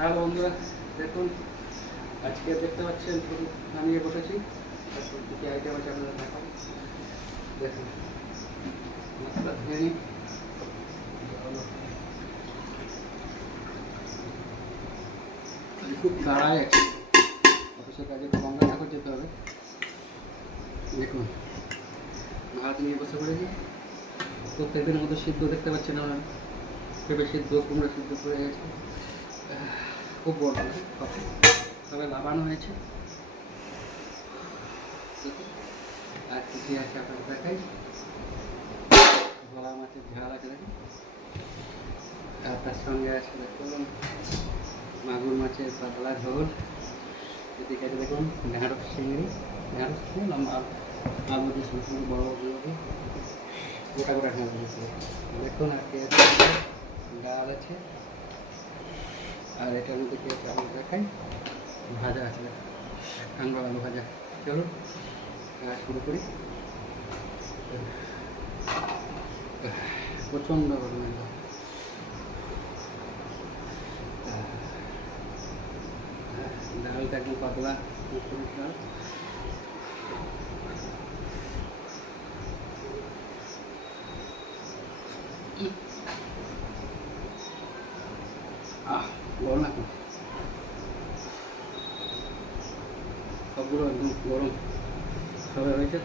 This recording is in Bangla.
হ্যালো বন্ধুরা, দেখুন আজকে দেখতে পাচ্ছেন শুধু নামিয়ে বসেছি। কী আইটেম আছে আপনারা দেখাবো। দেখুন মশলা ধুয়ে নিই। খুব তাড়ায় আছে, অফিসের কাজে গঙ্গা ঠাকুর যেতে হবে। দেখুন ভাত নিয়ে বসে পড়েছি। প্রত্যেকদিনের মতো সিদ্ধ দেখতে পাচ্ছেন আমরা, পেঁপে সিদ্ধ, কুমড়ো সিদ্ধ করে গেছে। খুব বড় তবে লাগানো হয়েছে। আর কী আছে আপনাকে দেখাই। গলা মাছের ঝাল আছে দেখুন, আর তার সঙ্গে আছে দেখুন মাগুর মাছের পাতলা ঝোল। এদিকে আছে দেখুন ঢ্যাঁড়স চিংড়ি, ঢ্যাঁড়স লম্বা আলু দিয়ে শুধু বড় বড়গুলোকে গোটা গোটা ঢ্যাঁড়স দিয়েছে দেখুন। আর কি আছে, ডাল আছে। আর এটার মধ্যে কী আছে আমি দেখাই, ভাজা আছে দেখুন, কাঁকড়া আলু ভাজা। চলুন শুরু করি। প্রচণ্ড গরম একদম। ডালটা একদম পাতলা ডাল। গরম এখন, সবগুলো একদম গরম সবে হয়েছে।